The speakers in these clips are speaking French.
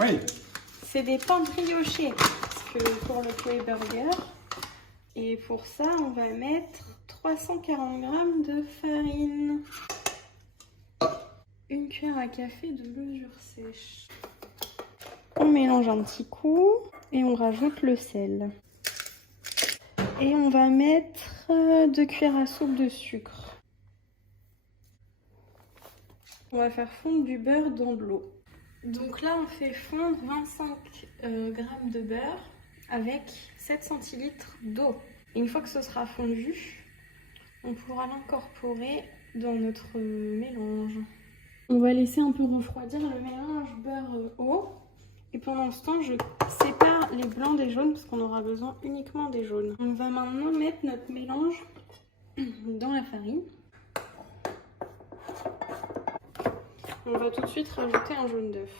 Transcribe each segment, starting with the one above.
Oui. C'est des pains briochés parce que pour le poulet burger. Et pour ça, on va mettre 340 g de farine. Une cuillère à café de levure sèche. On mélange un petit coup et on rajoute le sel. Et on va mettre 2 cuillères à soupe de sucre. On va faire fondre du beurre dans de l'eau. Donc là, on fait fondre 25 g de beurre avec 7 centilitres d'eau. Et une fois que ce sera fondu, on pourra l'incorporer dans notre mélange. On va laisser un peu refroidir le mélange beurre-eau. Et pendant ce temps, je sépare les blancs des jaunes parce qu'on aura besoin uniquement des jaunes. On va maintenant mettre notre mélange dans la farine. On va tout de suite rajouter un jaune d'œuf.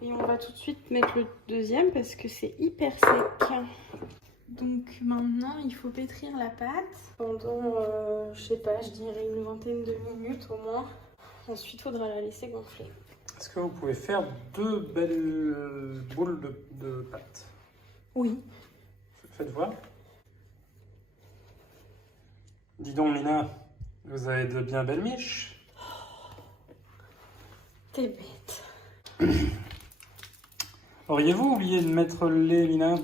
Et on va tout de suite mettre le deuxième parce que c'est hyper sec. Donc maintenant, il faut pétrir la pâte pendant, je sais pas, je dirais une vingtaine de minutes au moins. Ensuite, il faudra la laisser gonfler. Est-ce que vous pouvez faire 2 belles boules de pâte? Oui. Faites voir. Dis donc, Mina, vous avez de bien belles miches. T'es bête. Auriez-vous oublié de mettre le lait, Mina?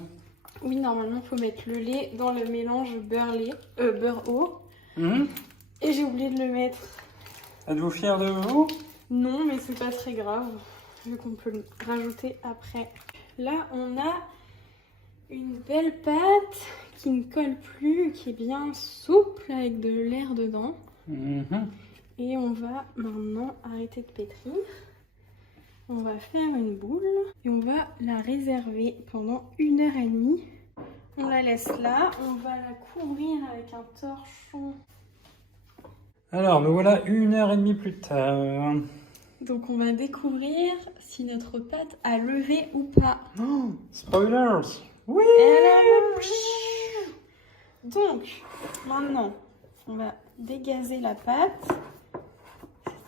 Oui, normalement, il faut mettre le lait dans le mélange beurre-eau. Et j'ai oublié de le mettre. Êtes-vous fière de vous? Non, mais c'est pas très grave, vu qu'on peut le rajouter après. Là, on a une belle pâte qui ne colle plus, qui est bien souple, avec de l'air dedans. Et on va maintenant arrêter de pétrir. On va faire une boule et on va la réserver pendant 1h30. On la laisse là, on va la couvrir avec un torchon. Alors, me voilà 1h30 plus tard. Donc on va découvrir si notre pâte a levé ou pas. Oh, spoilers! Oui! Donc, maintenant, on va dégazer la pâte.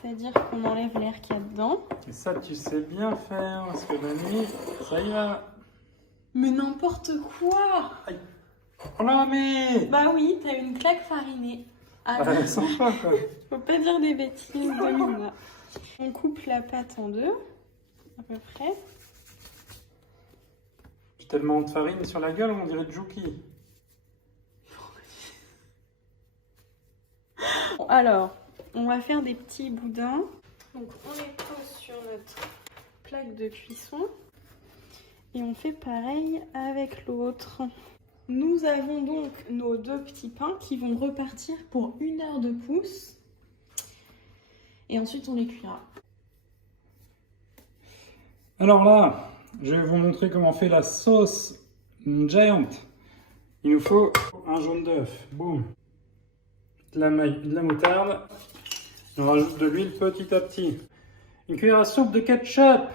C'est-à-dire qu'on enlève l'air qu'il y a dedans. Et ça, tu sais bien faire, parce que la nuit, ça y va. Mais n'importe quoi! Aïe. Oh là, mais... Bah oui, t'as une claque farinée. Ah, Ouais, sympa, quoi. faut pas dire des bêtises de Mina. On coupe la pâte en deux, à peu près. J'ai tellement de farine sur la gueule, on dirait Juki. Bon, alors, on va faire des petits boudins. Donc on les pose sur notre plaque de cuisson. Et on fait pareil avec l'autre. Nous avons donc nos 2 petits pains qui vont repartir pour 1 heure de pouce. Et ensuite on les cuira. Alors là, je vais vous montrer comment on fait la sauce Giant. Il nous faut un jaune d'œuf, boum, de la moutarde, on rajoute de l'huile petit à petit, une cuillère à soupe de ketchup.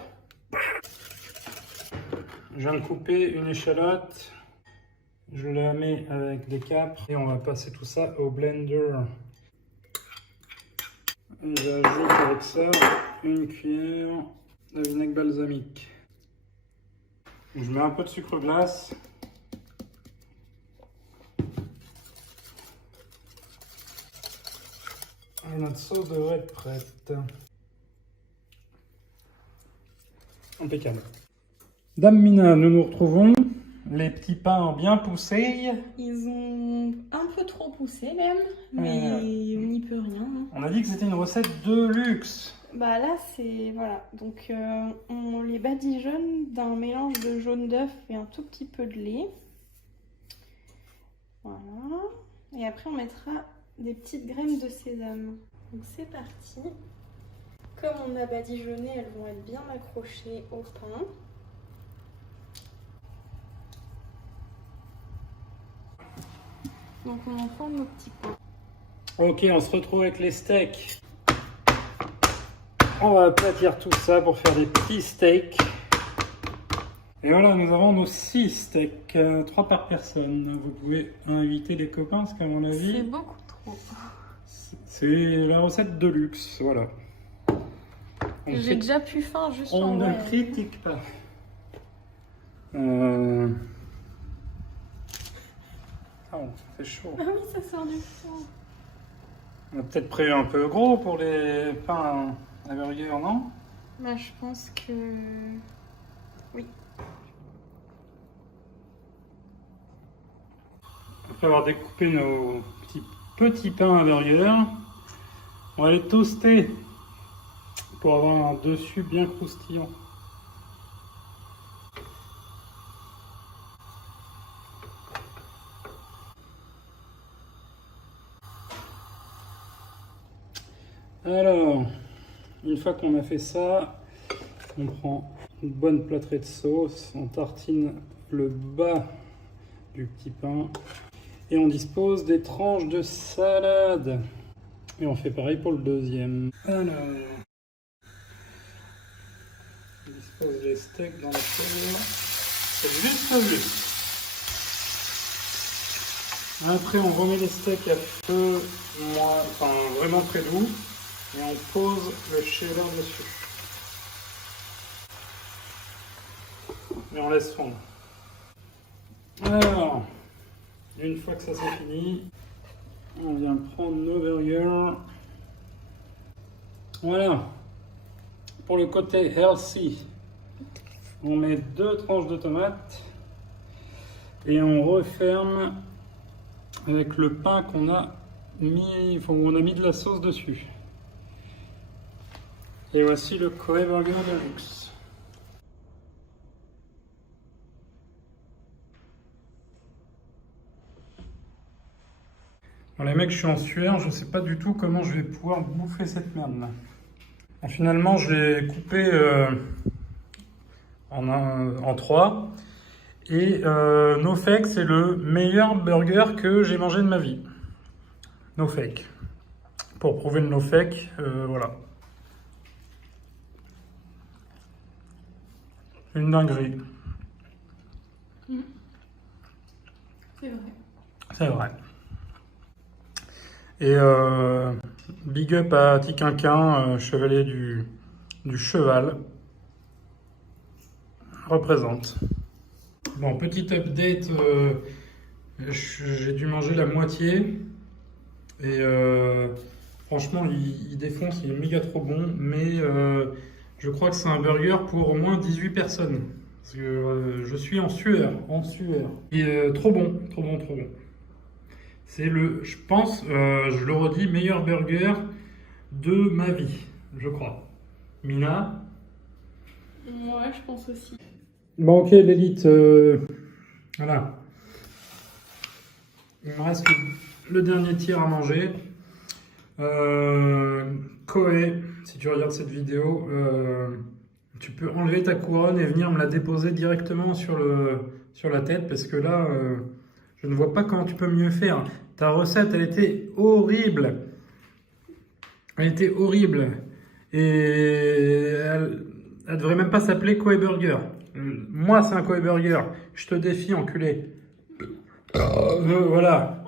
Je viens de couper une échalote, je la mets avec des capres et on va passer tout ça au blender. Et j'ajoute avec ça une cuillère de vinaigre balsamique. Je mets un peu de sucre glace. Et notre sauce devrait être prête. Impeccable. Dame Mina, nous nous retrouvons. Les petits pains ont bien poussé. Ils ont un peu trop poussé même, mais on n'y peut rien. Hein. On a dit que c'était une recette de luxe. Bah là c'est, voilà, donc on les badigeonne d'un mélange de jaune d'œuf et un tout petit peu de lait. Voilà. Et après on mettra des petites graines de sésame. Donc c'est parti. Comme on a badigeonné, elles vont être bien accrochées au pain. Donc on enfourne nos petits pains. Ok, on se retrouve avec les steaks. On va aplatir tout ça pour faire des petits steaks. Et voilà, nous avons nos 6 steaks, 3 par personne. Vous pouvez inviter les copains, parce qu'à mon avis... C'est beaucoup trop. C'est la recette de luxe, voilà. J'ai déjà plus faim juste On en ne vrai. critique pas. Ah, c'est chaud. Ah oui, ça sort du four. On a peut-être prévu un peu gros pour les pains à burger, non? Bah, je pense que... Oui. Après avoir découpé nos petits pains à burger, on va les toaster pour avoir un dessus bien croustillant. Alors, une fois qu'on a fait ça, on prend une bonne plâtrée de sauce, on tartine le bas du petit pain et on dispose des tranches de salade. Et on fait pareil pour le deuxième. Alors, on dispose les steaks dans la four. C'est juste juste. Après, on remet les steaks à feu, vraiment très doux, et on pose le cheddar dessus. Et on laisse fondre. Alors, une fois que ça c'est fini, on vient prendre nos burgers. Voilà. Pour le côté healthy, on met 2 tranches de tomates et on referme avec le pain qu'on a mis, on a mis de la sauce dessus. Et voici le Koei Burger Deluxe. Bon, les mecs, je suis en sueur, je sais pas du tout comment je vais pouvoir bouffer cette merde là. Bon, finalement, je l'ai coupé en 3. Et No Fake, c'est le meilleur burger que j'ai mangé de ma vie. No Fake. Pour prouver le No Fake, voilà. Une dinguerie. C'est vrai. C'est vrai. Et big up à Tiquinquin, chevalier du cheval. Représente. Bon, petit update, j'ai dû manger la moitié. Et franchement, il défonce, il est méga trop bon. Mais je crois que c'est un burger pour au moins 18 personnes. Parce que je suis en sueur. Et trop bon, trop bon, trop bon. C'est je pense, je le redis, meilleur burger de ma vie, je crois. Mina? Ouais, je pense aussi. Bon, ok, l'élite, voilà. Il me reste le dernier tiers à manger. Koei, si tu regardes cette vidéo, tu peux enlever ta couronne et venir me la déposer directement sur la tête, parce que là, je ne vois pas comment tu peux mieux faire. Ta recette, elle était horrible. Elle était horrible. Et elle devrait même pas s'appeler Koei Burger. Moi, c'est un Koei Burger. Je te défie, enculé. Voilà.